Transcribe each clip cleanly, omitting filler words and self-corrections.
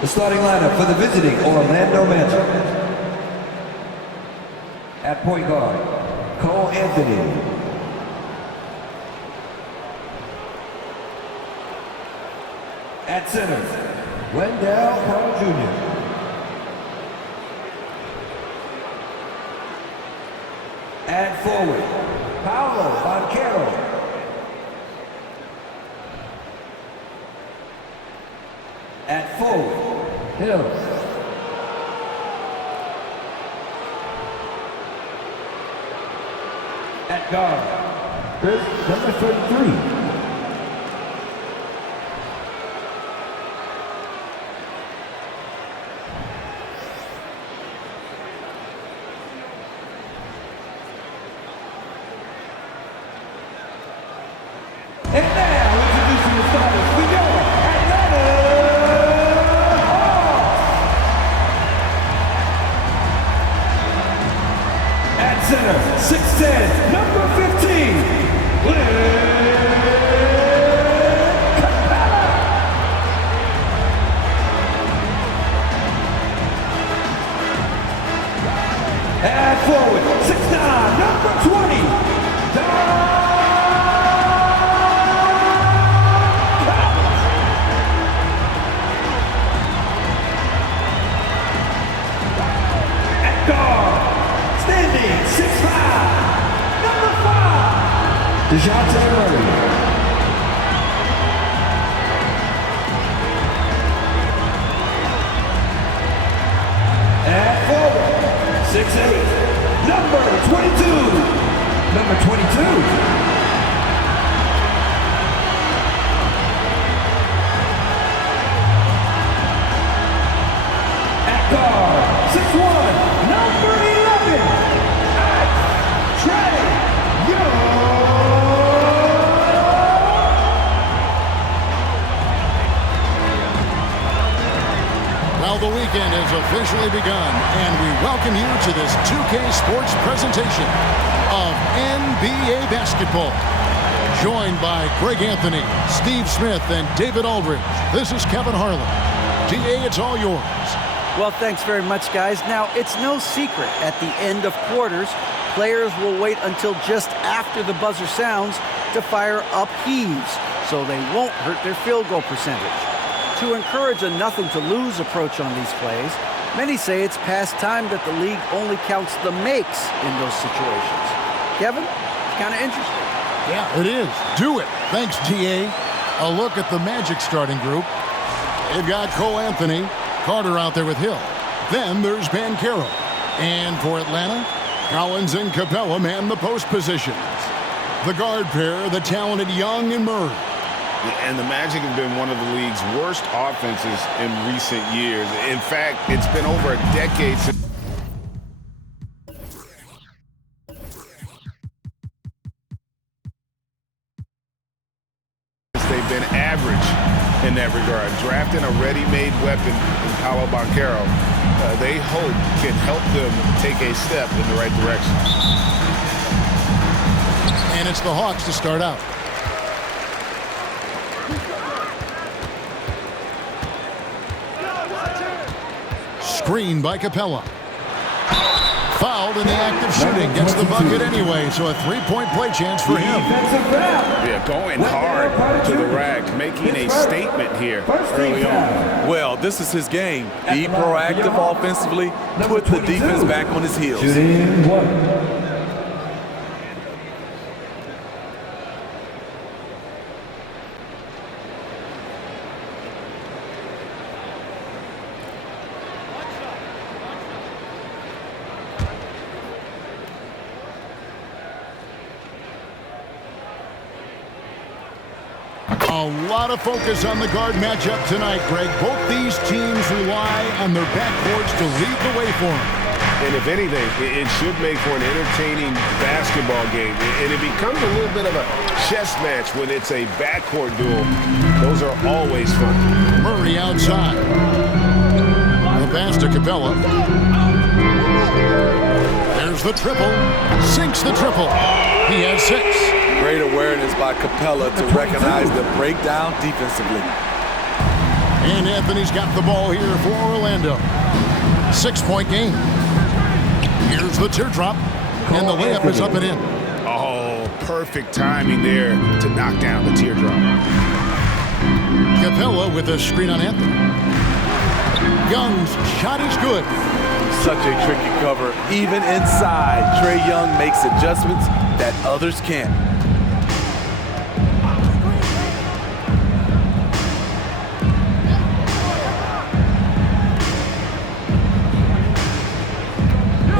The starting lineup for the visiting Orlando Magic. At point guard, Cole Anthony. At center, Wendell Carter Jr. At forward, Paolo Banchero. At forward, Hill. At guard, Chris, number 33. And now, introducing the starters for your Atlanta Hawks. At center, 6'10", number 15, Clint Capella. At forward, 6'9", number 20, Don. Standing 6'5", number 5, DeJounte Murray. At forward, 6'8", number 22. At guard, 6'1", number 11. Well, the weekend has officially begun, and we welcome you to this 2K Sports presentation of NBA basketball. Joined by Greg Anthony, Steve Smith, and David Aldridge, this is Kevin Harlan. DA, it's all yours. Well, thanks very much, guys. Now, it's no secret at the end of quarters, players will wait until just after the buzzer sounds to fire up heaves, so they won't hurt their field goal percentage. To encourage a nothing-to-lose approach on these plays, many say it's past time that the league only counts the makes in those situations. Kevin, it's kind of interesting. Yeah, it is. Do it. Thanks, TA. A look at the Magic starting group. They've got Cole Anthony, Carter out there with Hill. Then there's Banchero. And for Atlanta, Collins and Capella man the post positions. The guard pair, the talented Young and Murray. And the Magic have been one of the league's worst offenses in recent years. In fact, it's been over a decade since they've been average in that regard. Drafting a ready-made weapon in Paolo Banchero, they hope can help them take a step in the right direction. And it's the Hawks to start out. Screen by Capella. Fouled in the act of shooting. Gets the bucket anyway, so a three-point play chance for him. Yeah, going hard to the rack, making a statement here early on. Well, this is his game. Be proactive offensively, put the defense back on his heels. A lot of focus on the guard matchup tonight, Greg. Both these teams rely on their backcourts to lead the way for them. And if anything, it should make for an entertaining basketball game. And it becomes a little bit of a chess match when it's a backcourt duel. Those are always fun. Murray outside. The pass to Capella. There's the triple. Sinks the triple. He has 6. Great awareness by Capella to recognize the breakdown defensively. And Anthony's got the ball here for Orlando. 6-point game. Here's the teardrop. And the layup is up and in. Oh, perfect timing there to knock down the teardrop. Capella with a screen on Anthony. Young's shot is good. Such a tricky cover. Even inside, Trae Young makes adjustments that others can't.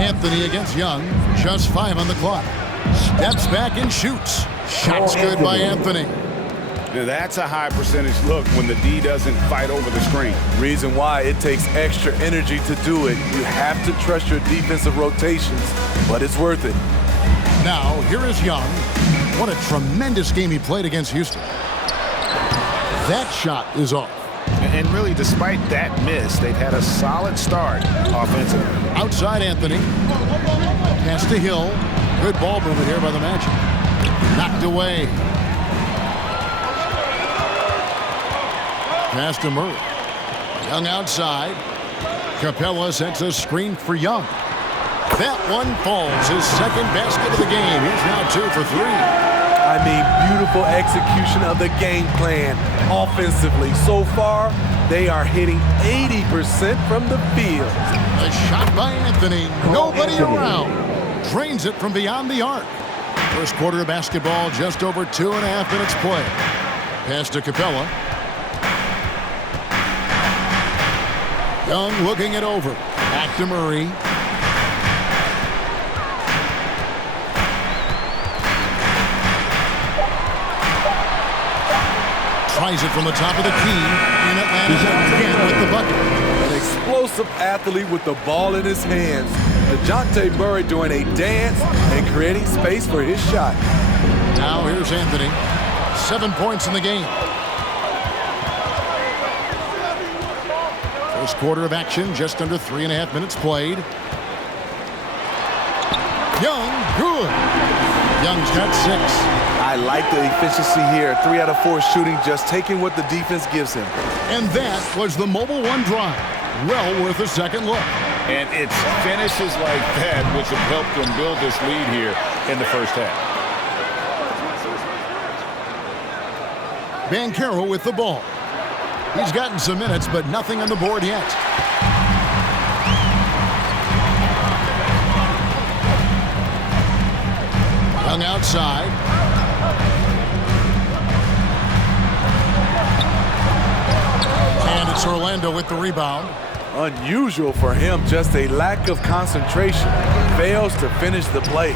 Anthony against Young. Just 5 on the clock. Steps back and shoots. Shot's good by Anthony. Now that's a high percentage look when the D doesn't fight over the screen. Reason why it takes extra energy to do it. You have to trust your defensive rotations, but it's worth it. Now, here is Young. What a tremendous game he played against Houston. That shot is off. And really, despite that miss, they've had a solid start offensively. Outside Anthony. Pass to Hill. Good ball movement here by the Magic. Knocked away. Pass to Murray. Young outside. Capella sets a screen for Young. That one falls. His second basket of the game. He's now 2 for 3. I mean, beautiful execution of the game plan offensively. So far, they are hitting 80% from the field. A shot by Anthony. Nobody around. Drains it from beyond the arc. First quarter of basketball, just over 2.5 minutes play. Pass to Capella. Young looking it over. Back to Murray. Tries it from the top of the key. In Atlanta again with the bucket. An explosive athlete with the ball in his hands. DeJounte Murray doing a dance and creating space for his shot. Now here's Anthony. 7 points in the game. First quarter of action, just under 3.5 minutes played. Young, good. Young's got 6. I like the efficiency here. 3 out of 4 shooting, just taking what the defense gives him. And that was the Mobile One drive. Well worth a second look. And it's finishes like that which have helped them build this lead here in the first half. Banchero with the ball. He's gotten some minutes, but nothing on the board yet. Young outside. And it's Orlando with the rebound. Unusual for him, just a lack of concentration. Fails to finish the play.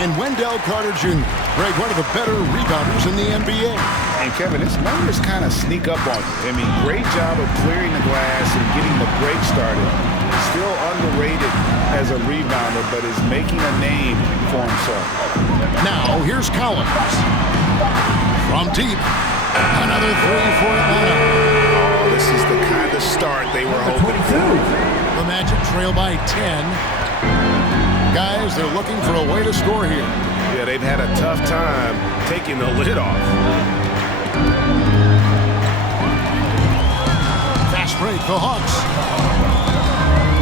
And Wendell Carter Jr., Greg, one of the better rebounders in the NBA. And Kevin, his numbers kind of sneak up on you. I mean, great job of clearing the glass and getting the break started. Still underrated as a rebounder, but is making a name for himself. Now, here's Collins. From deep. Another 3 for Atlanta. Oh, this is the kind of start they were hoping for. The Magic trail by 10. Guys, they're looking for a way to score here. Yeah, they've had a tough time taking the lid off. Fast break, the Hawks.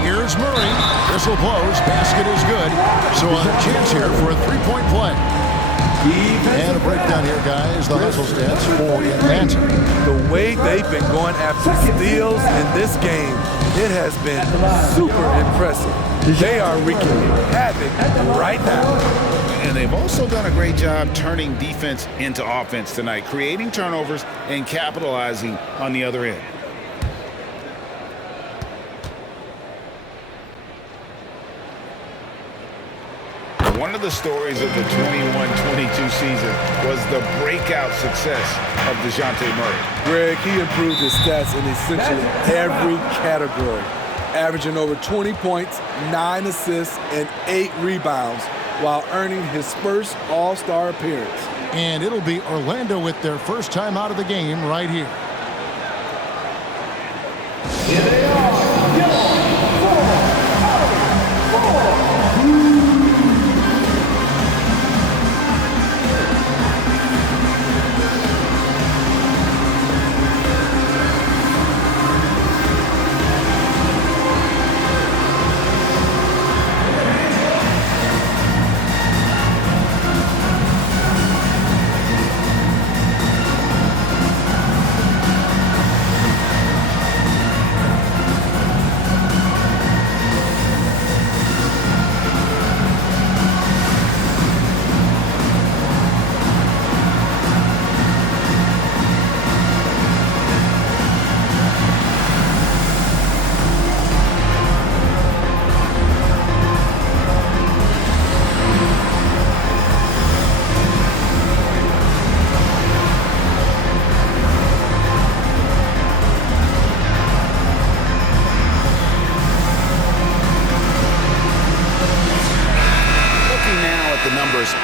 Here's Murray. Whistle blows. Basket is good. So a chance here for a 3-point play. And a breakdown here, guys. The hustle stats for Atlanta. The way they've been going after steals in this game, it has been super impressive. They are wreaking havoc right now. And they've also done a great job turning defense into offense tonight, creating turnovers and capitalizing on the other end. One of the stories of the 21-22 season was the breakout success of DeJounte Murray. Greg, he improved his stats in essentially every category, averaging over 20 points, 9 assists, and 8 rebounds, while earning his first All-Star appearance. And it'll be Orlando with their first time out of the game right here. Here they are.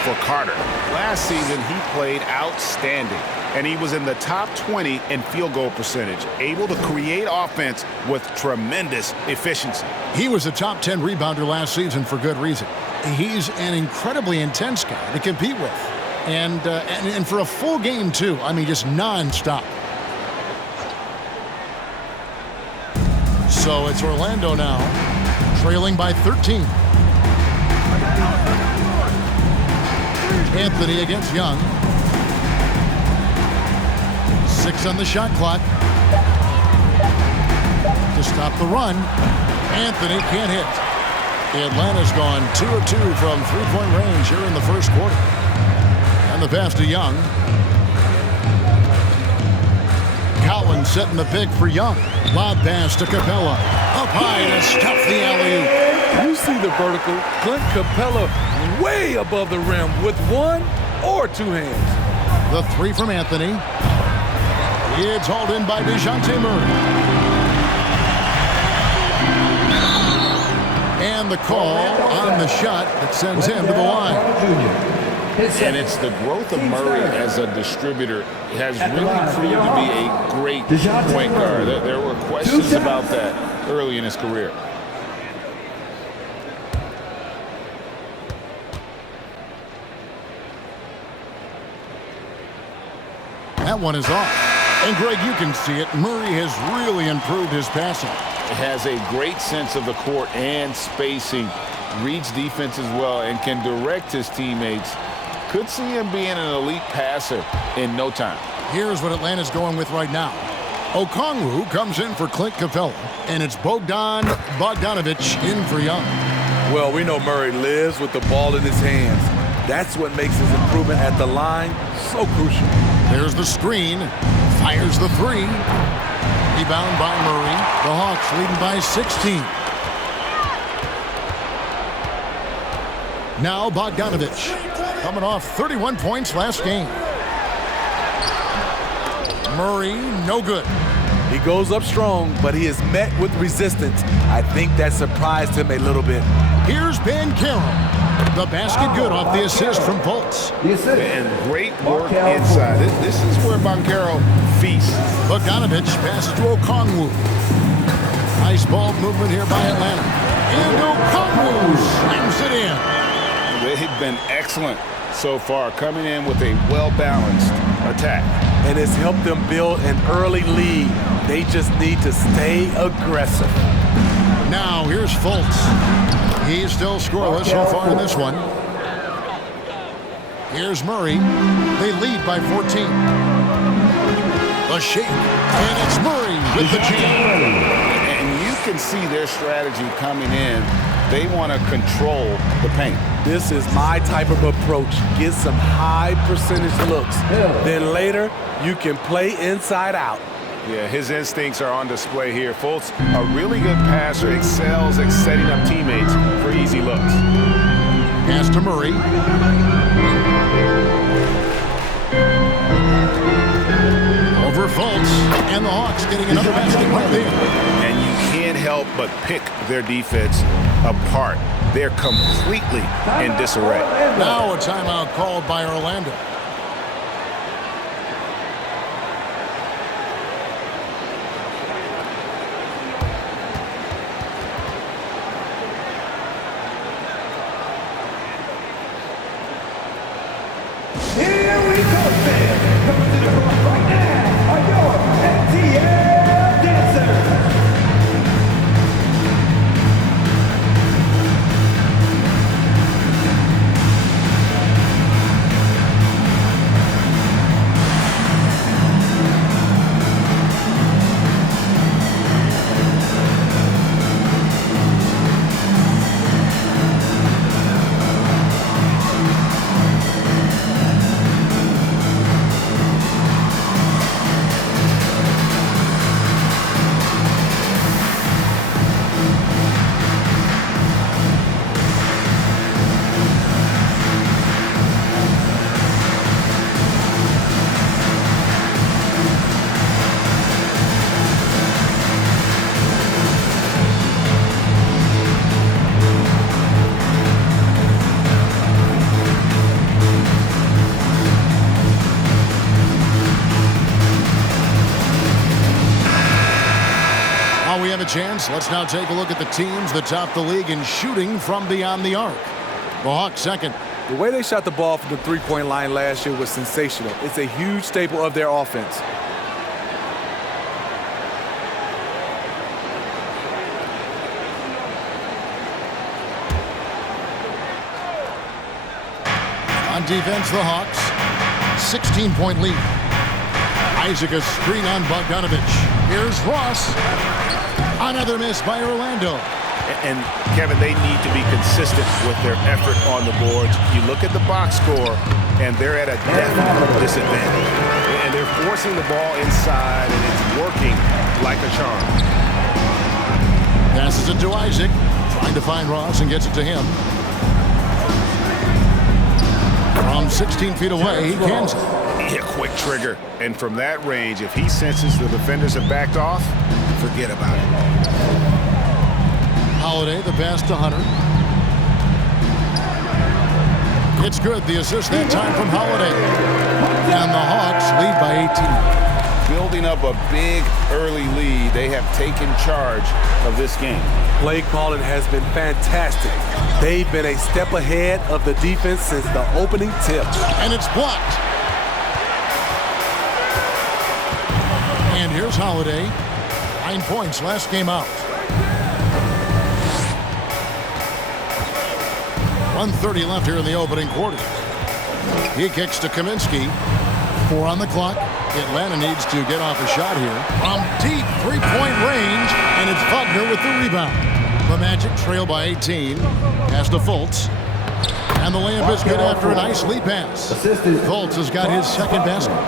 for Carter. Last season, he played outstanding, and he was in the top 20 in field goal percentage, able to create offense with tremendous efficiency. He was a top 10 rebounder last season for good reason. He's an incredibly intense guy to compete with. And for a full game, too. I mean, just nonstop. So it's Orlando now, trailing by 13. Anthony against Young. 6 on the shot clock. To stop the run. Anthony can't hit. Atlanta's gone 2 of 2 from three-point range here in the first quarter. And the pass to Young. Collins setting the pick for Young. Lob pass to Capella. Up high to stop the alley-oop. You see the vertical. Clint Capella way above the rim with 1 or 2 hands. The 3 from Anthony. It's hauled in by DeJounte Murray. And the call on the shot that sends him to the line. And it's the growth of Murray as a distributor has really proved to be a great point guard. There were questions about that early in his career. That one is off. And Greg, you can see it. Murray has really improved his passing. Has a great sense of the court and spacing, reads defense as well, and can direct his teammates. Could see him being an elite passer in no time. Here's what Atlanta's going with right now. Okongwu comes in for Clint Capella, and it's Bogdan Bogdanovic in for Young. Well, we know Murray lives with the ball in his hands. That's what makes his improvement at the line so crucial. There's the screen. Fires the 3. Rebound by Murray. The Hawks leading by 16. Now Bogdanovic, coming off 31 points last game. Murray, no good. He goes up strong, but he is met with resistance. I think that surprised him a little bit. Here's Banchero. The basket good off the assist from Fultz. And great work inside. This is where Banchero feasts. Bogdanovic passes to Okongwu. Nice ball movement here by Atlanta. And Okongwu slams it in. They've been excellent so far, coming in with a well-balanced attack. And it's helped them build an early lead. They just need to stay aggressive. Now here's Fultz. He's still scoreless so far in this one. Here's Murray. They lead by 14. A shake, and it's Murray with the jam. And you can see their strategy coming in. They want to control the paint. This is my type of approach. Get some high percentage looks. Then later, you can play inside out. Yeah, his instincts are on display here. Fultz, a really good passer, excels at setting up teammates for easy looks. Pass to Murray. Over Fultz, and the Hawks getting another basket right there. And you can't help but pick their defense apart. They're completely in disarray. Now a timeout called by Orlando. Here we go, fans. Coming to the front right now are your MTL dancers. we have a chance. Let's now take a look at the teams that top the league in shooting from beyond the arc. The Hawks second. The way they shot the ball from the three-point line last year was sensational. It's a huge staple of their offense. On defense, the Hawks, 16-point lead. Isaac a screen on Bogdanovich. Here's Ross. Another miss by Orlando. And, Kevin, they need to be consistent with their effort on the boards. You look at the box score, and they're at a definite disadvantage. And they're forcing the ball inside, and it's working like a charm. Passes it to Isaac. Trying to find Ross and gets it to him. From 16 feet away, he cans it. Yeah, quick trigger. And from that range, if he senses the defenders have backed off, forget about it. Holiday, the pass to Hunter. It's good. The assist that time from Holiday. And the Hawks lead by 18. Building up a big early lead, they have taken charge of this game. Play calling has been fantastic. They've been a step ahead of the defense since the opening tip. And it's blocked. And here's Holiday. 9 points last game out. 1:30 left here in the opening quarter. He kicks to Kaminsky. 4 on the clock. Atlanta needs to get off a shot here. From deep three-point range, and it's Wagner with the rebound. The Magic trail by 18. Pass to Fultz. And the layup is good after a nice lead pass. Fultz has got his second basket.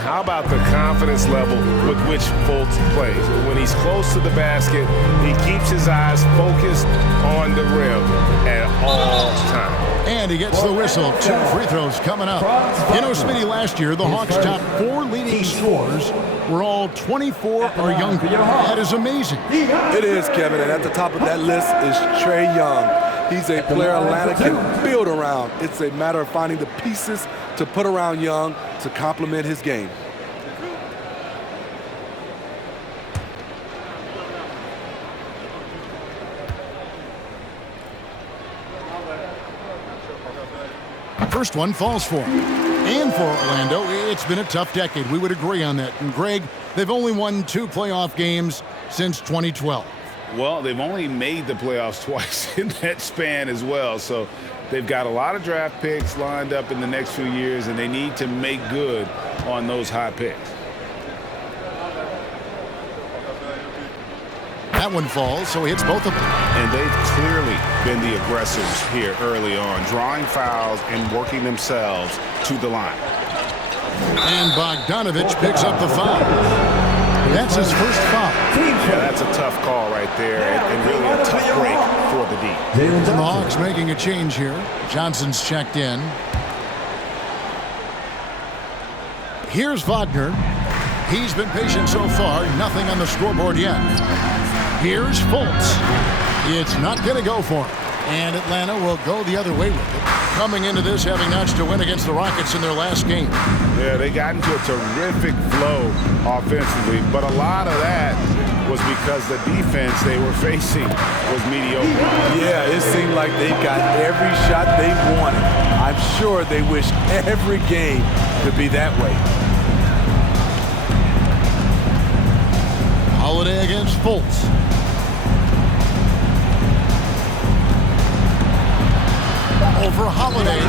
How about the confidence level with which Fultz plays? When he's close to the basket, he keeps his eyes focused on the rim at all times. And he gets the whistle. 2 free throws coming up. You know, Smitty, last year, the Hawks' top 4 leading scorers were all 24 or younger. That is amazing. It is, Kevin, and at the top of that list is Trae Young. He's a player Atlanta can build around. It's a matter of finding the pieces to put around Young to complement his game. First one falls for him. And for Orlando, it's been a tough decade. We would agree on that. And Greg, they've only won 2 playoff games since 2012. Well, they've only made the playoffs twice in that span as well. So they've got a lot of draft picks lined up in the next few years, and they need to make good on those high picks. That one falls, so he hits both of them. And they've clearly been the aggressors here early on, drawing fouls and working themselves to the line. And Bogdanovich picks up the foul. That's his first foul. Yeah, that's a tough call right there, and really a tough break for the D. And the Hawks making a change here. Johnson's checked in. Here's Wagner. He's been patient so far. Nothing on the scoreboard yet. Here's Fultz. It's not going to go for him. And Atlanta will go the other way with it. Coming into this, having notched a win against the Rockets in their last game. Yeah, they got into a terrific flow offensively, but a lot of that was because the defense they were facing was mediocre. Yeah, it seemed like they got every shot they wanted. I'm sure they wish every game could be that way. Holiday against Fultz. Over Holiday.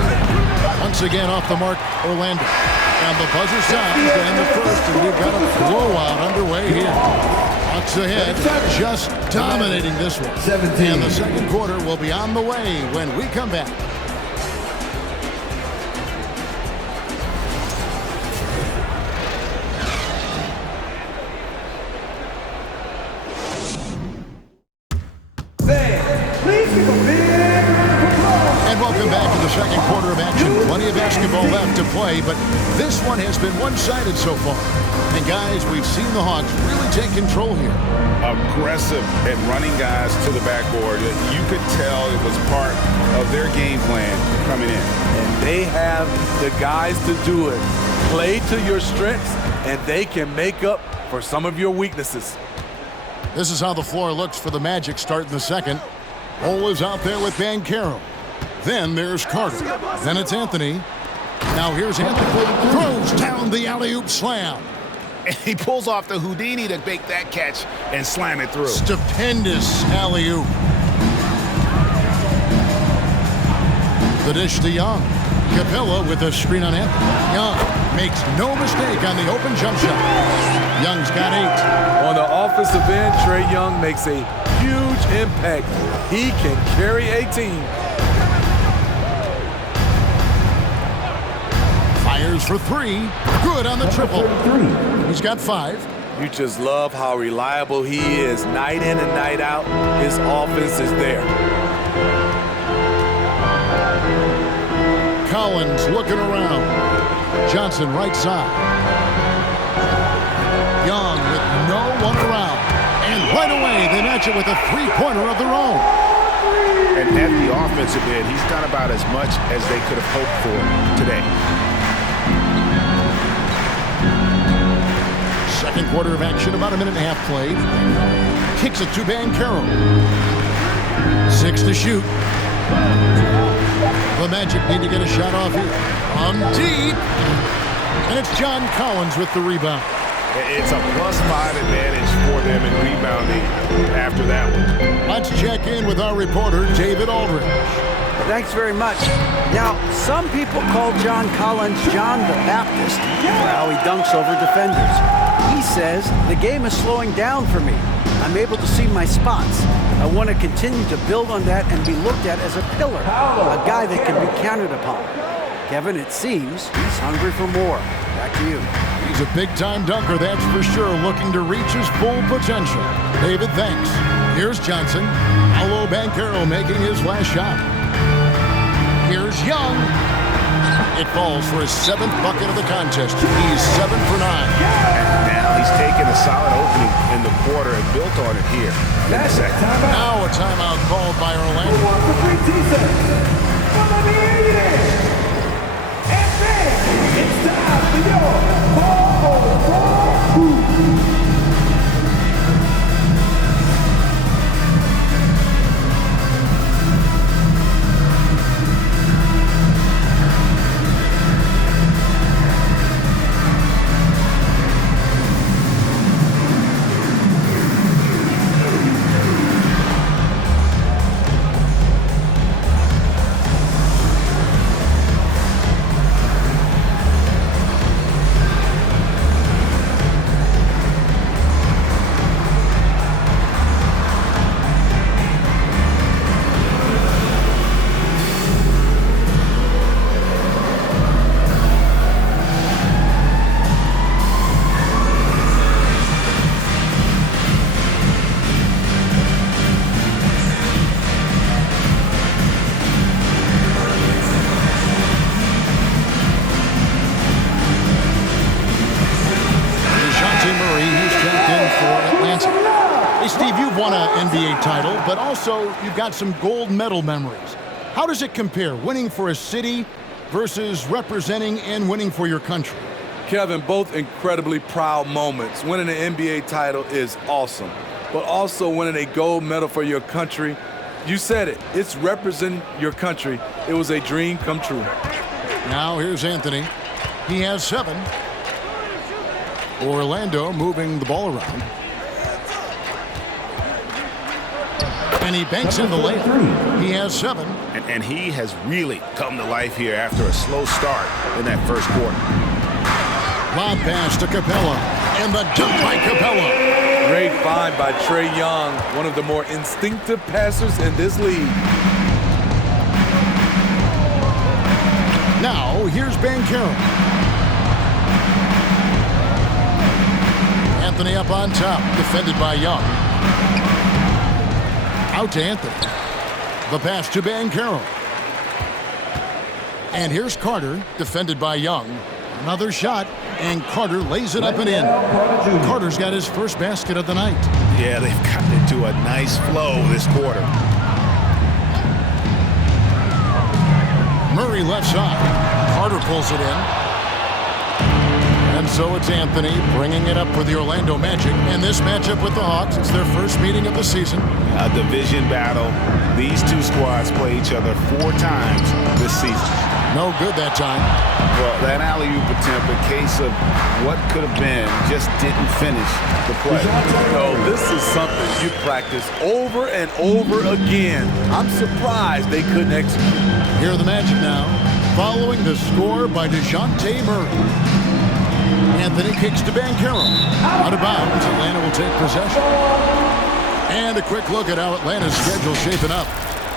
Once again off the mark, Orlando. And the buzzer sounds to end the first, and we've got a blowout underway here. Hawks ahead, just dominating this one. 17. And the second quarter will be on the way when we come back. Please give a big round of applause. And welcome back to the second quarter of action. Plenty of basketball left to play, but this one has been one-sided so far. And guys, we've seen the Hawks really take control here. Aggressive at running guys to the backboard. You could tell it was part of their game plan coming in. And they have the guys to do it. Play to your strengths, and they can make up for some of your weaknesses. This is how the floor looks for the Magic starting the second. Ole is out there with Banchero. Then there's Carter. Then it's Anthony. Now here's Anthony. Throws down the alley-oop slam. And he pulls off the Houdini to make that catch and slam it through. Stupendous alley-oop. The dish to Young. Capella with a screen on Anthony. Young makes no mistake on the open jump shot. Young's got 8. On the offensive end, Trae Young makes a huge impact. He can carry a team. Fires for 3. Good on the triple. He's got 5. You just love how reliable he is night in and night out. His offense is there. Collins looking around. Johnson right side. Young with no one around. And right away they match it with a three-pointer of their own. And at the offensive end, he's done about as much as they could have hoped for today. Second quarter of action, about a minute and a half played. Kicks it to Banchero. 6 to shoot. The Magic need to get a shot off here. On deep. And it's John Collins with the rebound. It's a +5 advantage for them in rebounding after that one. Let's check in with our reporter, David Aldridge. Thanks very much. Now, some people call John Collins John the Baptist for how he dunks over defenders. He says, the game is slowing down for me. I'm able to see my spots. I want to continue to build on that and be looked at as a pillar, a guy that can be counted upon. Kevin, it seems he's hungry for more. Back to you. He's a big-time dunker, that's for sure, looking to reach his full potential. David, thanks. Here's Johnson. Paolo Banchero making his last shot. Here's Young. It falls for his 7th bucket of the contest. He's 7 for 9. And now he's taken a solid opening in the quarter and built on it here in the second. Now a timeout called by Orlando. And then it's time for your Ball. NBA title, but also you've got some gold medal memories. How does it compare, winning for a city versus representing and winning for your country? Kevin, both incredibly proud moments. Winning an NBA title is awesome, but also winning a gold medal for your country, you said it, it's representing your country. It was a dream come true. Now here's Anthony. He has 7. Orlando moving the ball around. And he banks in the layup. He has 7. And he has really come to life here after a slow start in that first quarter. Lob pass to Capella. And the dunk by Capella. Great find by Trae Young, one of the more instinctive passers in this league. Now, here's Banchero. Anthony up on top, defended by Young. Out to Anthony. The pass to Banchero. And here's Carter, defended by Young. Another shot, and Carter lays it up and in. Carter's got his first basket of the night. Yeah, they've gotten into a nice flow this quarter. Murray left side. Carter pulls it in. And And so it's Anthony bringing it up for the Orlando Magic. And this matchup with the Hawks, it's their first meeting of the season. A division battle. These two squads play each other 4 times this season. No good that time. Well, that alley-oop attempt, a case of what could have been, just didn't finish the play. This is something you practice over and over again. I'm surprised they couldn't execute. Here are the Magic now, following the score by DeJounte Murray. Anthony kicks to Banchero. Out of bounds, Atlanta will take possession. And a quick look at how Atlanta's schedule shaping up.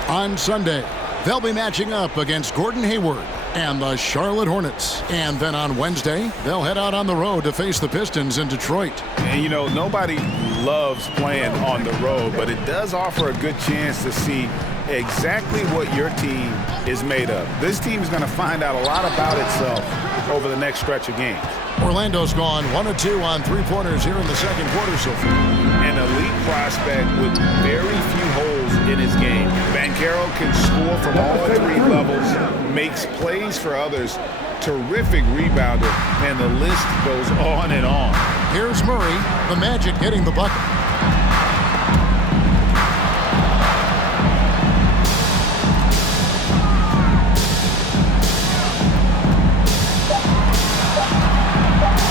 On Sunday, they'll be matching up against Gordon Hayward and the Charlotte Hornets. And then on Wednesday, they'll head out on the road to face the Pistons in Detroit. And, you know, nobody loves playing on the road, but it does offer a good chance to see exactly what your team is made of. This team is going to find out a lot about itself over the next stretch of games. Orlando's gone 1 of 2 on three-pointers here in the second quarter so far. An elite prospect with very few holes in his game. Banchero can score from all 3 levels, makes plays for others, terrific rebounder, and the list goes on and on. Here's Murray, the Magic getting the bucket.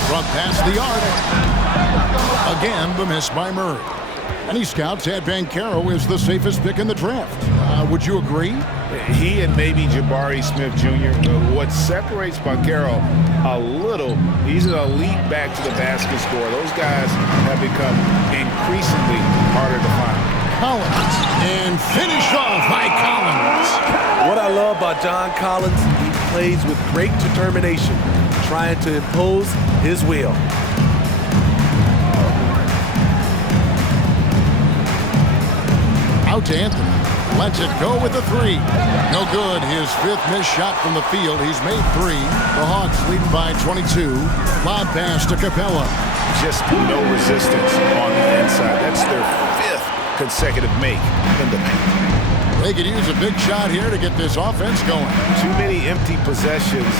From past the arc. Again, the miss by Murray. Many scouts had Banchero as the safest pick in the draft. Would you agree? He and maybe Jabari Smith Jr. What separates Banchero a little, he's an elite back to the basket scorer. Those guys have become increasingly harder to find. Collins, and finished off by Collins. What I love about John Collins, he plays with great determination, trying to impose his will. Out to Anthony. Lets it go with a 3. No good. His 5th missed shot from the field. He's made 3. The Hawks leading by 22. Lob pass to Capella. Just no resistance on the inside. That's their 5th consecutive make in the paint. They could use a big shot here to get this offense going. Too many empty possessions.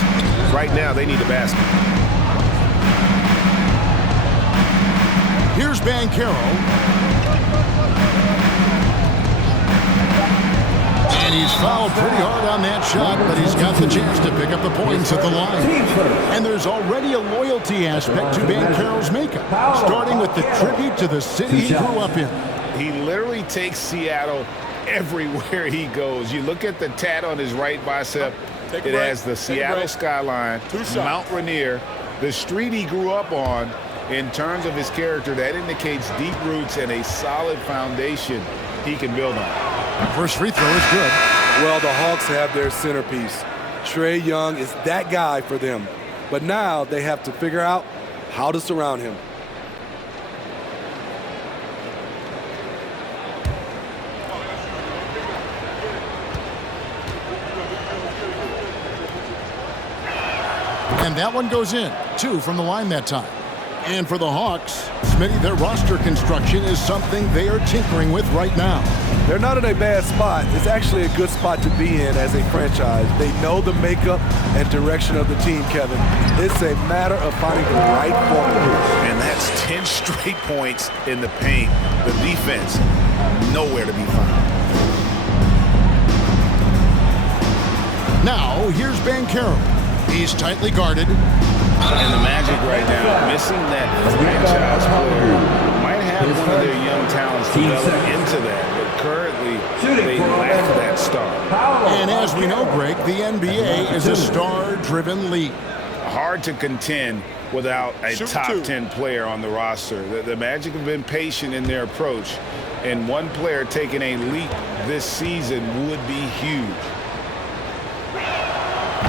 Right now, they need a basket. Here's Banchero. And he's fouled pretty hard on that shot, but he's got the chance to pick up the points at the line. And there's already a loyalty aspect to Banchero's makeup, starting with the tribute to the city he grew up in. He literally takes Seattle everywhere he goes. You look at the tat on his right bicep. It has the Seattle skyline, Mount Rainier, the street he grew up on. In terms of his character, that indicates deep roots and a solid foundation he can build on. First free throw is good. Well, the Hawks have their centerpiece. Trae Young is that guy for them. But now they have to figure out how to surround him. And that one goes in. 2 from the line that time. And for the Hawks, Smitty, their roster construction is something they are tinkering with right now. They're not in a bad spot. It's actually a good spot to be in as a franchise. They know the makeup and direction of the team, Kevin. It's a matter of finding the right formula. And that's 10 straight points in the paint. The defense, nowhere to be found. Now, here's Banchero. He's tightly guarded. And the Magic right now, missing that franchise player, might have one of their young talents develop into that, but currently they lack that star. And as we know, Greg, the NBA is a star-driven league. Hard to contend without a top 10 player on the roster. The Magic have been patient in their approach, and one player taking a leap this season would be huge.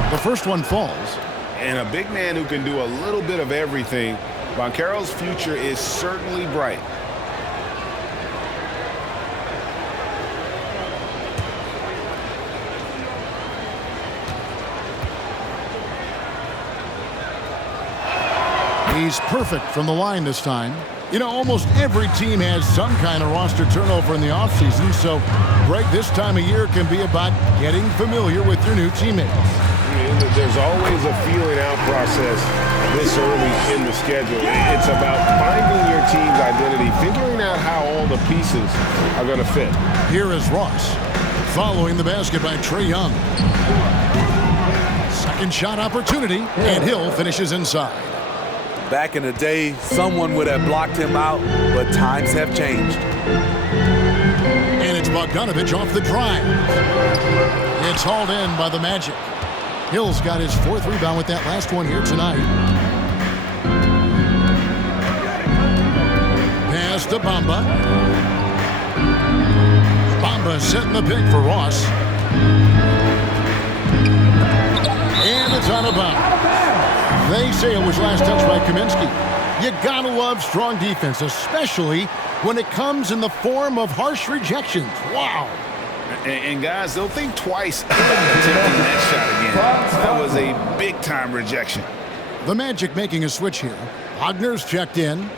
The first one falls. And a big man who can do a little bit of everything. Banchero's future is certainly bright. He's perfect from the line this time. You know, almost every team has some kind of roster turnover in the offseason, so, Greg, this time of year can be about getting familiar with your new teammates. There's always a feeling out process this early in the schedule. It's about finding your team's identity, figuring out how all the pieces are going to fit. Here is Ross, following the basket by Trae Young. Second shot opportunity, and Hill finishes inside. Back in the day, someone would have blocked him out, but times have changed. And it's Bogdanovich off the drive. It's hauled in by the Magic. Hill's got his 4th rebound with that last one here tonight. Pass to Bamba. Bamba setting the pick for Ross. And it's out of bounds. They say it was last touched by Kaminsky. You gotta love strong defense, especially when it comes in the form of harsh rejections. Wow. And guys, they'll think twice about attempting that shot again. That was a big-time rejection. The Magic making a switch here. Wagner's checked in.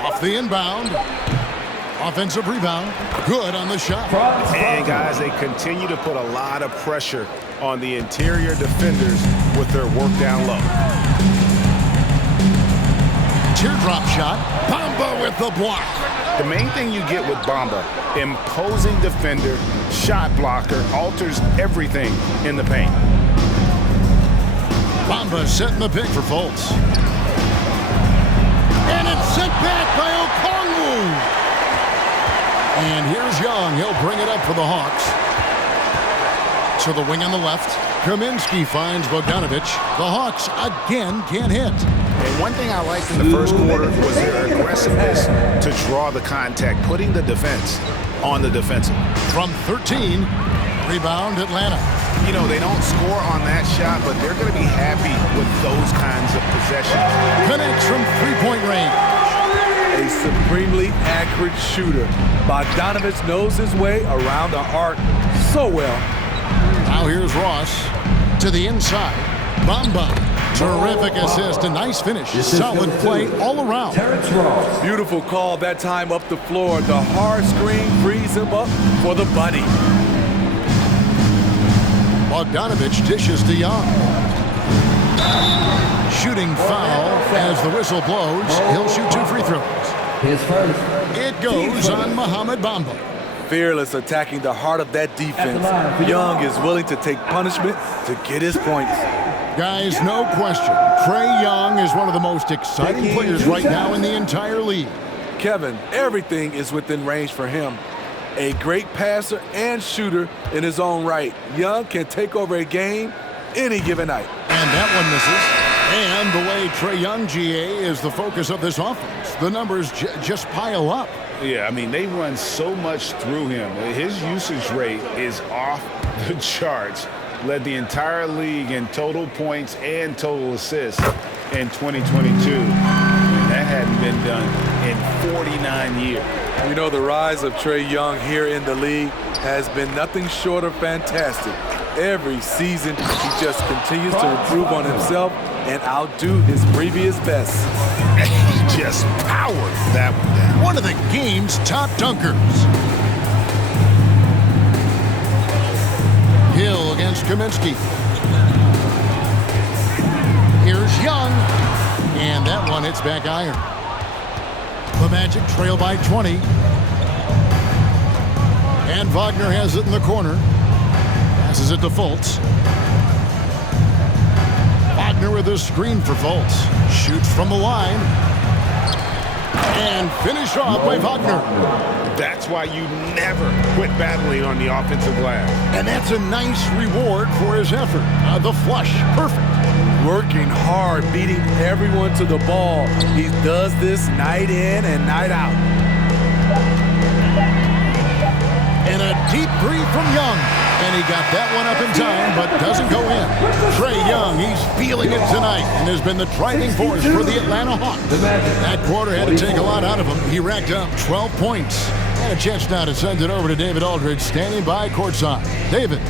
Off the inbound. Offensive rebound. Good on the shot. And guys, they continue to put a lot of pressure on the interior defenders with their work down low. Teardrop shot. Bamba with the block. The main thing you get with Bamba, imposing defender, shot blocker, alters everything in the paint. Bamba setting the pick for Fultz. And it's sent back by Okongwu. And here's Young. He'll bring it up for the Hawks. To the wing on the left. Kaminsky finds Bogdanovich. The Hawks again can't hit. And one thing I liked in the first quarter was their aggressiveness to draw the contact, putting the defense on the defensive. From 13, rebound Atlanta. You know, they don't score on that shot, but they're going to be happy with those kinds of possessions. Connects from three-point range. A supremely accurate shooter. Bogdanovich knows his way around the arc so well. Now here's Ross to the inside. Bamba. Terrific assist. A nice finish. Solid play all around. Beautiful call that time up the floor. The hard screen frees him up for the buddy. Bogdanovich dishes to Young. Shooting foul as the whistle blows. He'll shoot 2 free throws. His first. It goes on Mohamed Bamba. Fearless attacking the heart of that defense. Young is willing to take punishment to get his points. Guys, no question. Trae Young is one of the most exciting players right now in the entire league. Kevin, everything is within range for him. A great passer and shooter in his own right. Young can take over a game any given night. And that one misses. And the way Trae Young, GA, is the focus of this offense. The numbers just pile up. Yeah, I mean, they run so much through him. His usage rate is off the charts. Led the entire league in total points and total assists in 2022. That hadn't been done in 49 years. You know, the rise of Trae Young here in the league has been nothing short of fantastic. Every season, he just continues to improve on himself and outdo his previous best. He just powered that one down. One of the game's top dunkers. Hill against Kaminsky. Here's Young. And that one hits back iron. The Magic trail by 20. And Wagner has it in the corner. Passes it to Fultz. Wagner with a screen for Fultz. Shoots from the line. And finished off by Wagner. That's why you never quit battling on the offensive glass. And that's a nice reward for his effort. The flush, perfect. Working hard, beating everyone to the ball. He does this night in and night out. And a deep three from Young. And he got that one up in time, but doesn't go in. Trae Young, he's feeling it tonight and has been the driving force for the Atlanta Hawks. That quarter had to take a lot out of him. He racked up 12 points. And a chance now to send it over to David Aldridge, standing by courtside. David.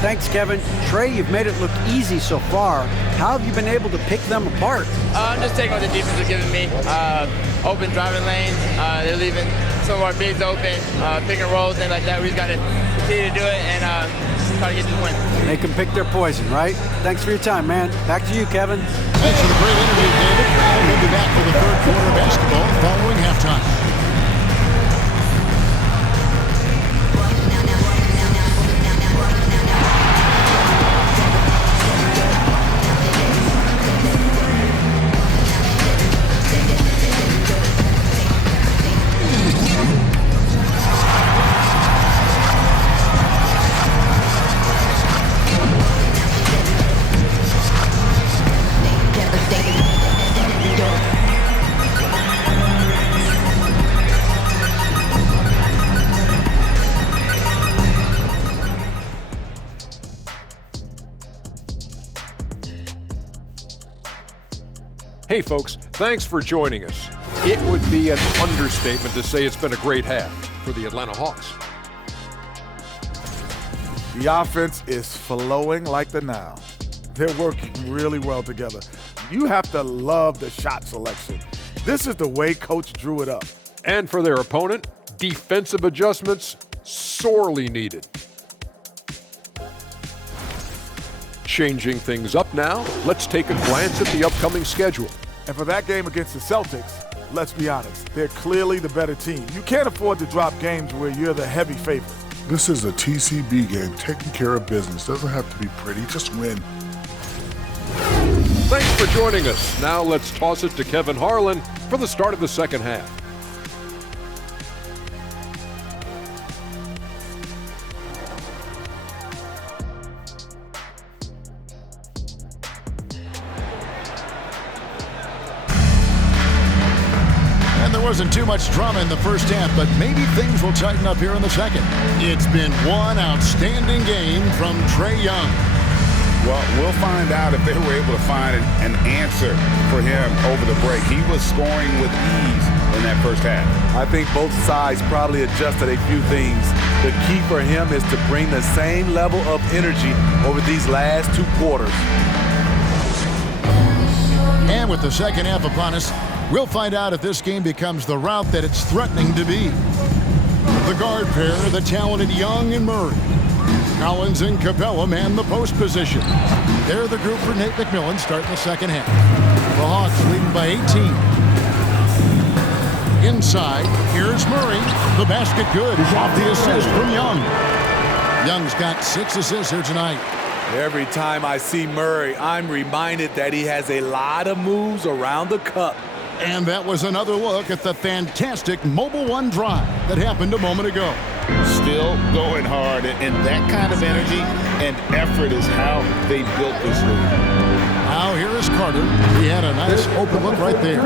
Thanks, Kevin. Trey, you've made it look easy so far. How have you been able to pick them apart? I'm just taking what the defense is giving me. Open driving lanes. They're leaving some of our bigs open, pick and rolls, things like that. We just got to continue to do it and try to get this win. They can pick their poison, right? Thanks for your time, man. Back to you, Kevin. Thanks for the great interview, David. We'll be back for the third quarter of basketball following halftime. Hey folks, thanks for joining us. It would be an understatement to say it's been a great half for the Atlanta Hawks. The offense is flowing like the Nile. They're working really well together. You have to love the shot selection. This is the way Coach drew it up. And for their opponent, defensive adjustments sorely needed. Changing things up now, let's take a glance at the upcoming schedule. And for that game against the Celtics, let's be honest, they're clearly the better team. You can't afford to drop games where you're the heavy favorite. This is a TCB game, taking care of business. Doesn't have to be pretty, just win. Thanks for joining us. Now let's toss it to Kevin Harlan for the start of the second half. Wasn't too much drama in the first half, but maybe things will tighten up here in the second. It's been one outstanding game from Trae Young. Well, we'll find out if they were able to find an answer for him over the break. He was scoring with ease in that first half. I think both sides probably adjusted a few things. The key for him is to bring the same level of energy over these last two quarters. And with the second half upon us, we'll find out if this game becomes the route that it's threatening to be. The guard pair, the talented Young and Murray. Collins and Capella man the post position. They're the group for Nate McMillan starting the second half. The Hawks leading by 18. Inside, here's Murray. The basket good. Off the assist from Young. Young's got 6 assists here tonight. Every time I see Murray, I'm reminded that he has a lot of moves around the cup. And that was another look at the fantastic Mobile One drive that happened a moment ago. Still going hard, and that kind of energy and effort is how they built this league. Now here is Carter. He had a nice open look right there.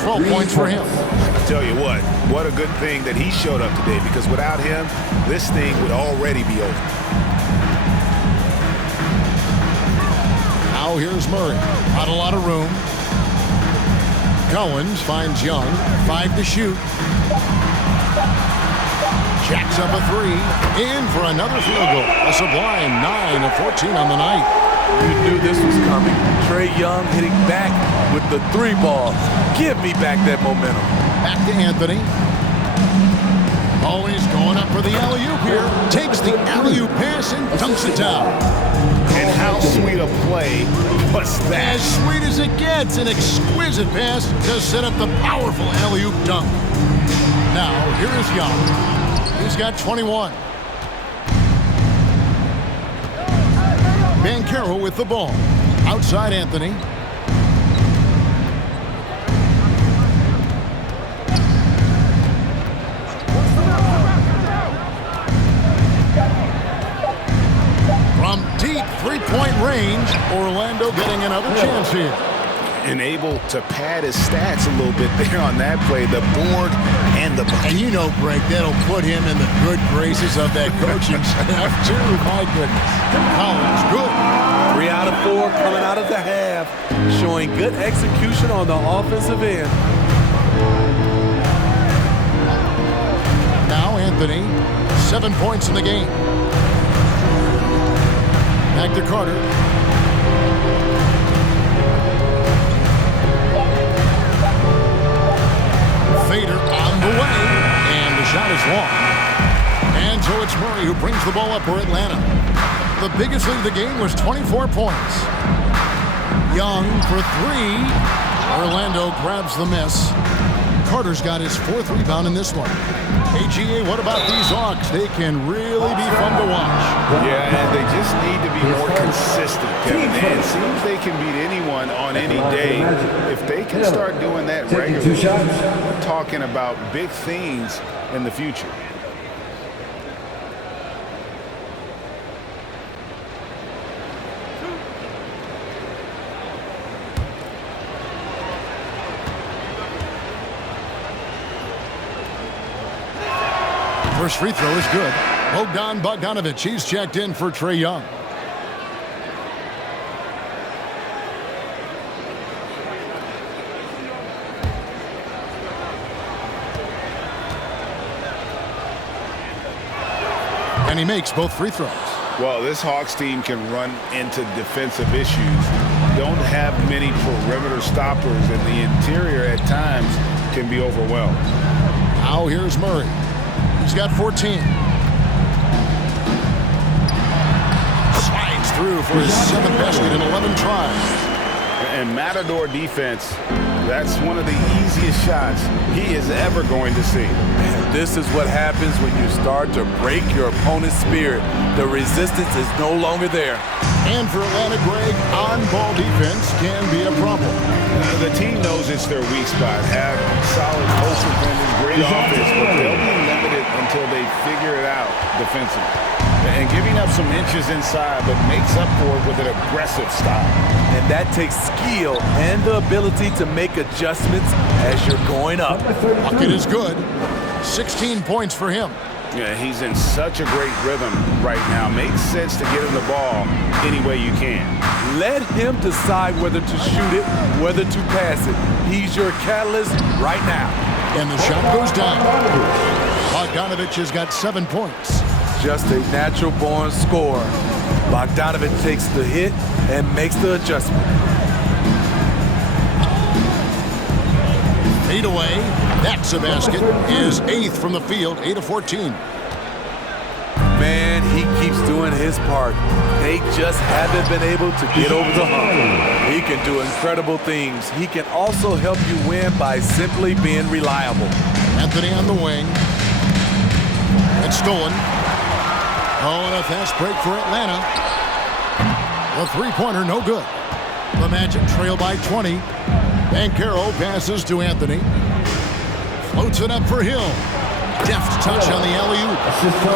12 points for him. I tell you what a good thing that he showed up today, because without him, this thing would already be over. Now here's Murray. Not a lot of room. Collins finds Young. 5 to shoot. Jacks up a 3. In for another field goal. A sublime 9 of 14 on the night. You knew this was coming. Trae Young hitting back with the 3 ball. Give me back that momentum. Back to Anthony. Always going up for the alley-oop here. Takes the alley-oop pass and dunks it down. And how sweet a play was that? As sweet as it gets. An exquisite pass to set up the powerful alley-oop dunk. Now, here is Young. He's got 21. Banchero with the ball. Outside Anthony. From deep three-point range, Orlando getting another chance here. And able to pad his stats a little bit there on that play. The board and the bucket. And you know, Greg, that'll put him in the good graces of that coaching staff, too. My goodness. Collins, good. 3 out of 4 coming out of the half. Showing good execution on the offensive end. Now Anthony, 7 points in the game. Back to Carter. Fader on the way, and the shot is long. And so it's Murray who brings the ball up for Atlanta. The biggest lead of the game was 24 points. Young for three. Orlando grabs the miss. Carter's got his fourth rebound in this one. AGA, what about these Hawks? They can really be fun to watch. Yeah, and they just need to be more consistent, Kevin. And it seems they can beat anyone on any day. If they can start doing that regularly, we're talking about big things in the future. First free throw is good. Bogdan Bogdanovic, he's checked in for Trae Young. And he makes both free throws. Well, this Hawks team can run into defensive issues. Don't have many perimeter stoppers, and the interior at times can be overwhelmed. Now here's Murray. He's got 14. Slides through for his seventh basket in 11 tries. And Matador defense, that's one of the easiest shots he is ever going to see. And this is what happens when you start to break your opponent's spirit. The resistance is no longer there. And for Atlanta, Greg, on-ball defense can be a problem. The team knows it's their weak spot. Have solid post defenders, great offense, but they'll be limited until they figure it out defensively. And giving up some inches inside, but makes up for it with an aggressive style. And that takes skill and the ability to make adjustments as you're going up. Bucket is good. 16 points for him. Yeah, he's in such a great rhythm right now. Makes sense to get him the ball any way you can. Let him decide whether to shoot it, whether to pass it. He's your catalyst right now. And the shot goes down. Bogdanovic has got 7 points. Just a natural-born scorer. Bogdanovic takes the hit and makes the adjustment. Fade away. That's a basket. His 8th from the field, 8 of 14. Man, he keeps doing his part. They just haven't been able to get over the hump. He can do incredible things. He can also help you win by simply being reliable. Anthony on the wing. It's stolen. Oh, and a fast break for Atlanta. The three-pointer, no good. The Magic trail by 20. Banchero passes to Anthony. Floats it up for Hill. Deft touch on the alley-oop.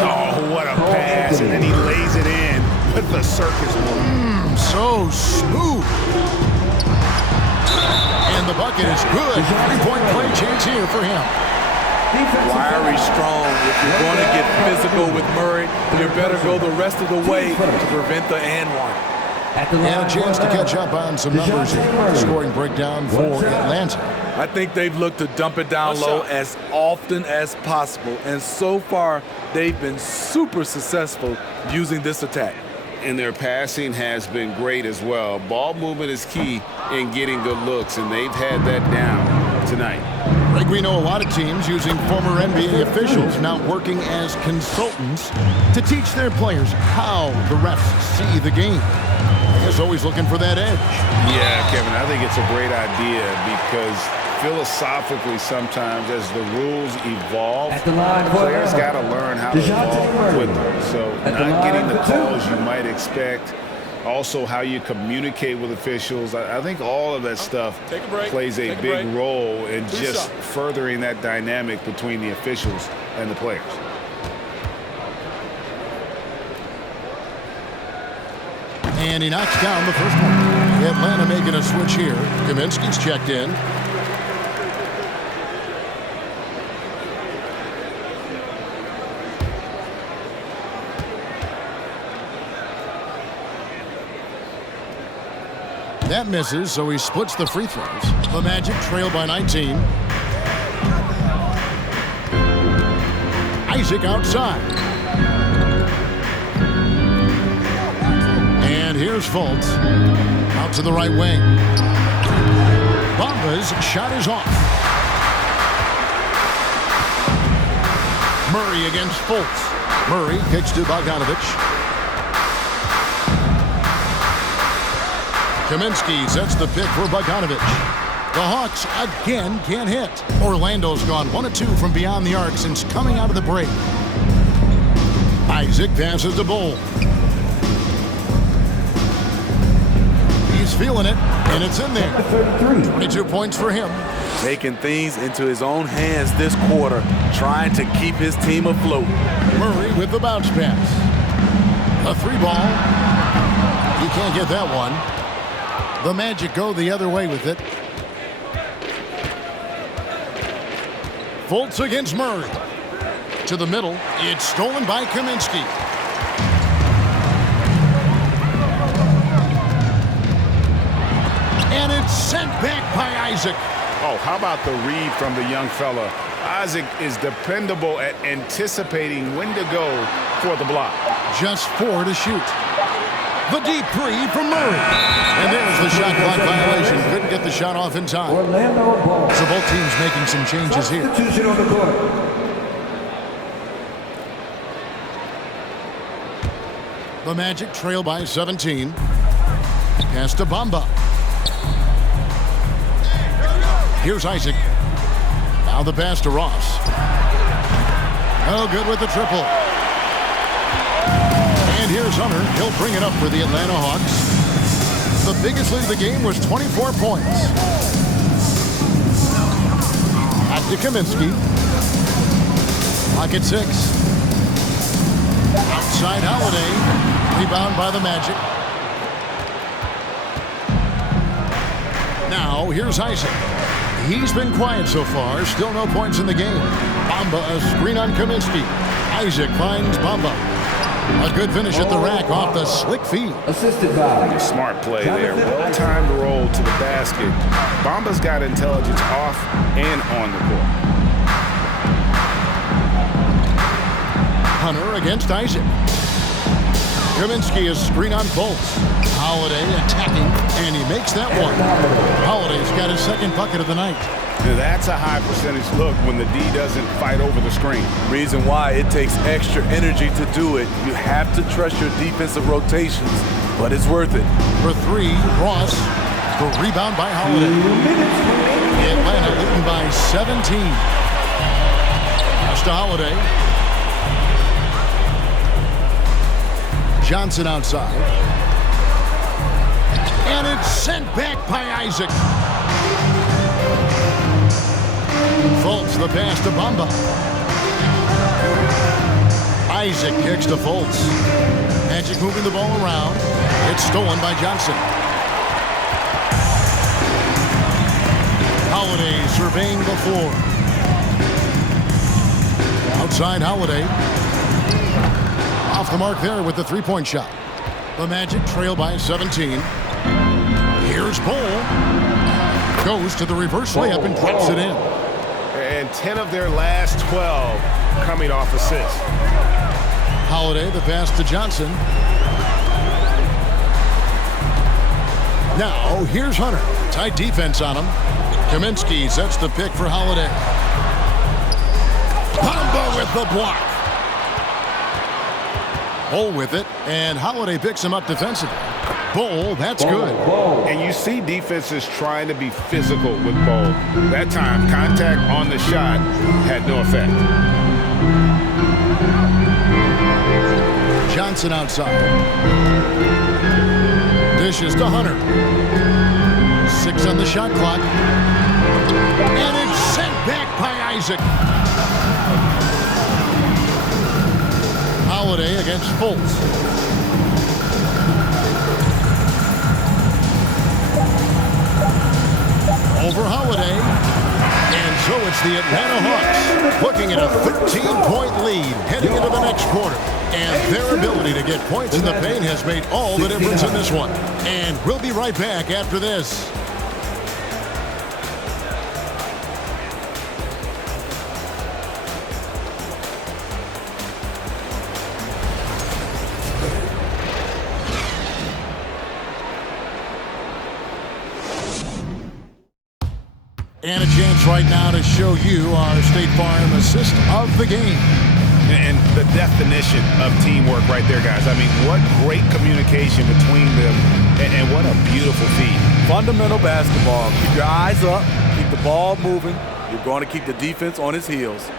Oh, what a pass. And then he lays it in with the circus move. So smooth. And the bucket is good. Three-point play chance here for him. Wiry strong. If you're going to get physical with Murray, you better go the rest of the way to prevent the and one. And a chance to catch up on some numbers here. Scoring breakdown for Atlanta. I think they've looked to dump it down low as often as possible. And so far, they've been super successful using this attack. And their passing has been great as well. Ball movement is key in getting good looks, and they've had that down tonight. Greg, we know a lot of teams using former NBA officials now working as consultants to teach their players how the refs see the game. I guess always looking for that edge. Yeah, Kevin, I think it's a great idea because philosophically sometimes as the rules evolve, players got to learn how to evolve with them. So not getting the calls you might expect, also how you communicate with officials. I think all of that stuff plays a big role in just furthering that dynamic between the officials and the players. And he knocks down the first one. Atlanta making a switch here. Kaminsky's checked in. That misses, so he splits the free throws. The Magic trail by 19. Isaac outside. Here's Fultz. Out to the right wing. Bamba's shot is off. Murray against Fultz. Murray kicks to Bogdanovich. Kaminsky sets the pick for Bogdanovich. The Hawks again can't hit. Orlando's gone 1 of 2 from beyond the arc since coming out of the break. Isaac passes to Bull. He's feeling it, and it's in there. 22 points for him. Taking things into his own hands this quarter, trying to keep his team afloat. Murray with the bounce pass. A 3-ball. He can't get that one. The Magic go the other way with it. Fultz against Murray. To the middle. It's stolen by Kaminsky. And it's sent back by Isaac. Oh, how about the read from the young fella? Isaac is dependable at anticipating when to go for the block. Just 4 to shoot. The deep 3 from Murray. And there's the shot clock violation. Couldn't get the shot off in time. So both teams making some changes here. The Magic trail by 17. Pass to Bamba. Here's Isaac. Now the pass to Ross. Oh, good with the triple. And here's Hunter. He'll bring it up for the Atlanta Hawks. The biggest lead of the game was 24 points. Back to Kaminsky. Pocket 6. Outside Holiday. Rebound by the Magic. Now here's Isaac. He's been quiet so far. Still no points in the game. Bamba a screen on Kaminsky. Isaac finds Bamba. A good finish at the rack off the slick feed. Assisted by. Smart play there. Well-timed roll to the basket. Bamba's got intelligence off and on the court. Hunter against Isaac. Kaminsky is screen on Fultz. Holiday attacking, and he makes that one. Holiday's got his second bucket of the night. Now that's a high percentage look when the D doesn't fight over the screen. Reason why it takes extra energy to do it. You have to trust your defensive rotations, but it's worth it. For 3, Ross. The rebound by Holiday. Atlanta leading by 17. Pass to Holiday. Johnson outside. And it's sent back by Isaac. Fultz the pass to Bamba. Isaac kicks to Fultz. Magic moving the ball around. It's stolen by Johnson. Holiday surveying the floor. Outside Holiday. Off the mark there with the 3-point shot. The Magic trail by 17. Here's Bull. Goes to the reverse layup and drops it in. And 10 of their last 12 coming off assists. Holiday, the pass to Johnson. Now, here's Hunter. Tight defense on him. Kaminsky sets the pick for Holiday. Bamba with the block. Bull with it, and Holiday picks him up defensively. Bull, that's good. And you see defenses trying to be physical with Bull. That time, contact on the shot had no effect. Johnson outside. Dishes to Hunter. 6 on the shot clock. And it's sent back by Isaac. Holiday against Fultz. Over Holiday. And so it's the Atlanta Hawks looking at a 13-point lead heading into the next quarter. And their ability to get points in the paint has made all the difference in this one. And we'll be right back after this. And a chance right now to show you our State Farm assist of the game. And the definition of teamwork right there, guys. I mean, what great communication between them, and what a beautiful feed. Fundamental basketball. Keep your eyes up. Keep the ball moving. You're going to keep the defense on its heels.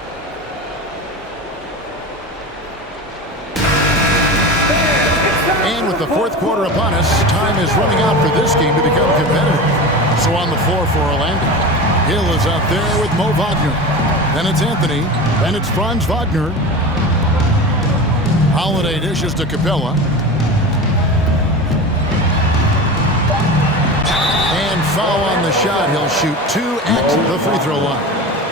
And with the fourth quarter upon us, time is running out for this game to become competitive. So on the floor for Orlando, Hill is out there with Mo Wagner. Then it's Anthony. Then it's Franz Wagner. Holiday dishes to Capella. And foul on the shot. He'll shoot 2 at the free throw line.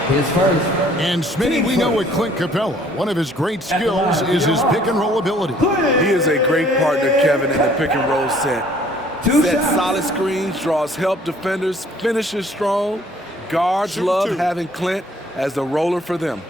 His first. And Smitty, we know with Clint Capella, one of his great skills is his pick and roll ability. He is a great partner, Kevin, in the pick and roll set. Sets solid screens, draws help defenders, finishes strong. Guards love having Clint as the roller for them.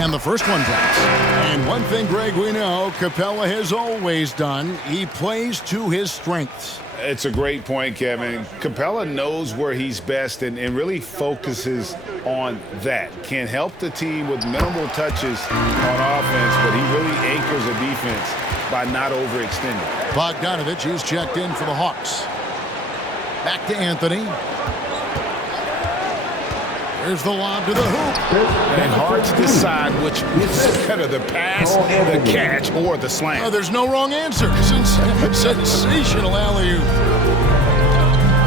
And the first one drops. And one thing, Greg, we know Capella has always done, he plays to his strengths. It's a great point, Kevin. Capella knows where he's best and really focuses on that. Can help the team with minimal touches on offense, but he really anchors a defense by not overextending. Bogdanovich is checked in for the Hawks. Back to Anthony. There's the lob to the hoop. And hard to decide which is better, the pass, the catch, or the slam. Oh, there's no wrong answer. Sensational alley-oop.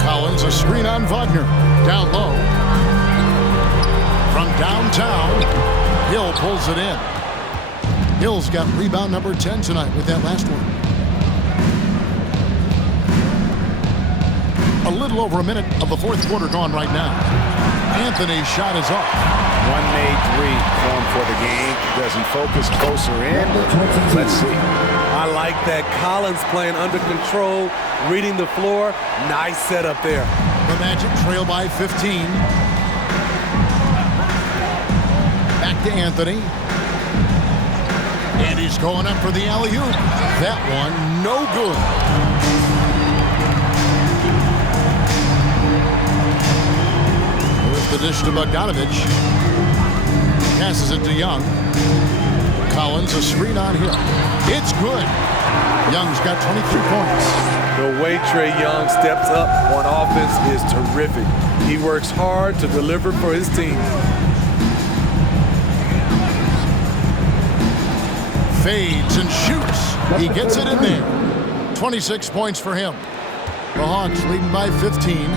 Collins, a screen on Wagner. Down low. From downtown, Hill pulls it in. Hill's got rebound number 10 tonight with that last one. A little over a minute of the fourth quarter gone right now. Anthony's shot is off. One made three for him for the game. Does he focus closer in? Let's see. I like that. Collins playing under control, reading the floor. Nice setup there. The Magic trail by 15. Back to Anthony. And he's going up for the alley-oop. That one, no good. The dish to Bogdanovich. Passes it to Young. Collins, a screen on Hill. It's good. Young's got 23 points. The way Trae Young steps up on offense is terrific. He works hard to deliver for his team. Fades and shoots. He gets it in there. 26 points for him. The Hawks leading by 15.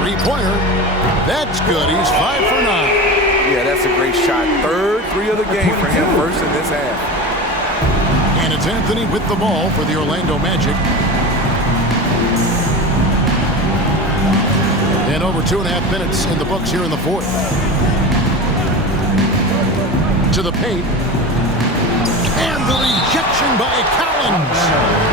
Three-pointer. That's good. He's 5 for 9. Yeah, that's a great shot. Third three of the game for him, first in this half. And it's Anthony with the ball for the Orlando Magic. And over 2.5 minutes in the books here in the fourth. To the paint. And the rejection by Collins.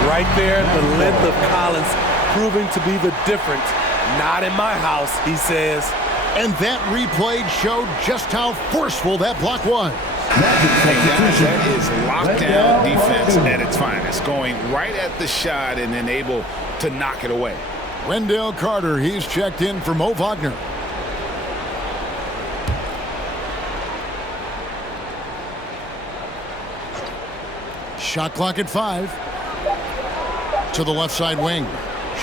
Right there, the length of Collins proving to be the difference. Not in my house, he says. And that replay showed just how forceful that block was. That is lockdown defense at its finest. Going right at the shot and then able to knock it away. Wendell Carter, he's checked in for Mo Wagner. Shot clock at 5. To the left side wing.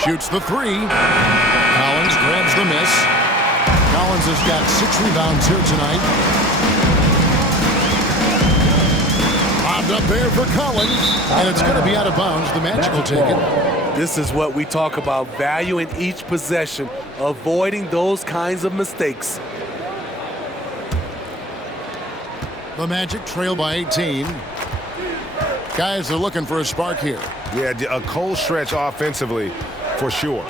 Shoots the three. Collins grabs the miss. Collins has got 6 rebounds here tonight. Lobbed up there for Collins. And it's going to be out of bounds. The Magic will take it. This is what we talk about, valuing each possession, avoiding those kinds of mistakes. The Magic trail by 18. Guys are looking for a spark here. Yeah, a cold stretch offensively, for sure.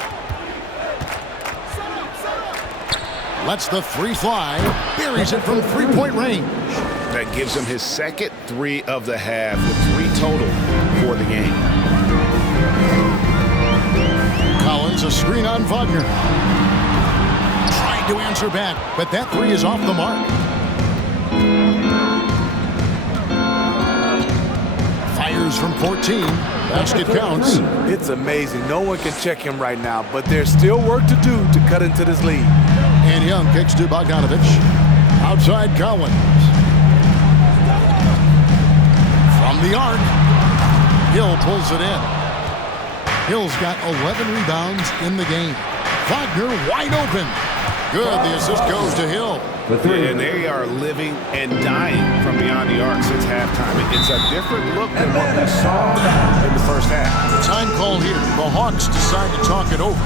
Lets the three fly. Buries it from three-point range. That gives him his second three of the half with 3 total for the game. Collins, a screen on Wagner. Trying to answer back, but that three is off the mark. shooter's from 14. Basket counts. It's amazing. No one can check him right now, but there's still work to do to cut into this lead. And Young kicks to Bogdanovich. Outside Collins. From the arc. Hill pulls it in. Hill's got 11 rebounds in the game. Wagner wide open. Good, the assist goes to Hill. And they are living and dying from beyond the arc since halftime. It's a different look than what we saw in the first half. Time call here. The Hawks decide to talk it over.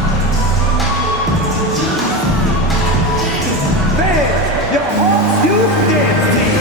Fans, your Hawks Youth Dance Team.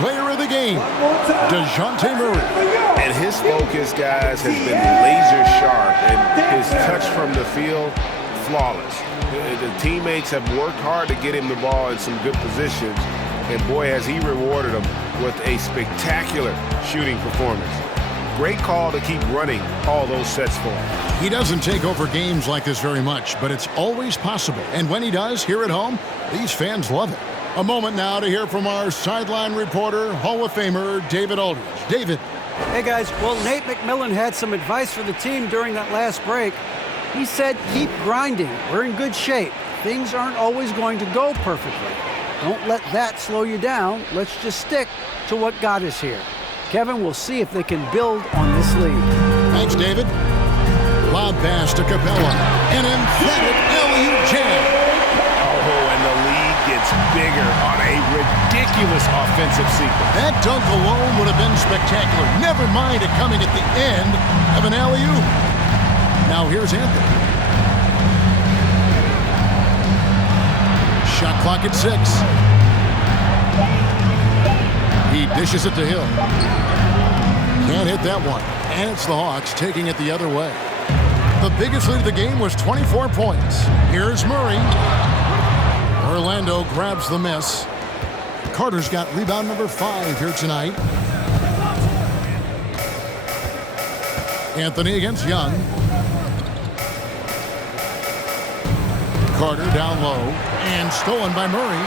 Player of the game, DeJounte Murray. And his focus, guys, has been laser sharp, and his touch from the field, flawless. The teammates have worked hard to get him the ball in some good positions, and boy, has he rewarded them with a spectacular shooting performance. Great call to keep running all those sets for him. He doesn't take over games like this very much, but it's always possible. And when he does, here at home, these fans love it. A moment now to hear from our sideline reporter, Hall of Famer David Aldridge. David. Hey, guys. Well, Nate McMillan had some advice for the team during that last break. He said, keep grinding. We're in good shape. Things aren't always going to go perfectly. Don't let that slow you down. Let's just stick to what got us here. Kevin, we'll see if they can build on this lead. Thanks, David. Lob pass to Capella. An emphatic LU jam. Oh, and the lead gets bigger on a ridiculous offensive sequence. That dunk alone would have been spectacular. Never mind it coming at the end of an LU. Now here's Anthony. Shot clock at 6. He dishes it to Hill. Can't hit that one. And it's the Hawks taking it the other way. The biggest lead of the game was 24 points. Here's Murray. Orlando grabs the miss. Carter's got rebound number 5 here tonight. Anthony against Young. Carter down low and stolen by Murray.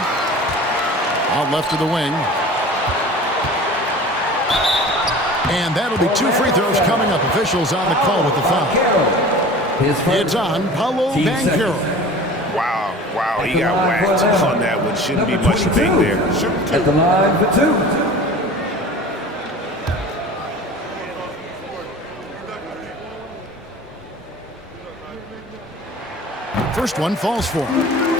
Out left to the wing. And that'll be 2 free throws coming up. Officials on the call with the foul. It's on Paolo Banchero. Wow, he got whacked on that one. Shouldn't be much debate there. At the line for 2. First one falls for him.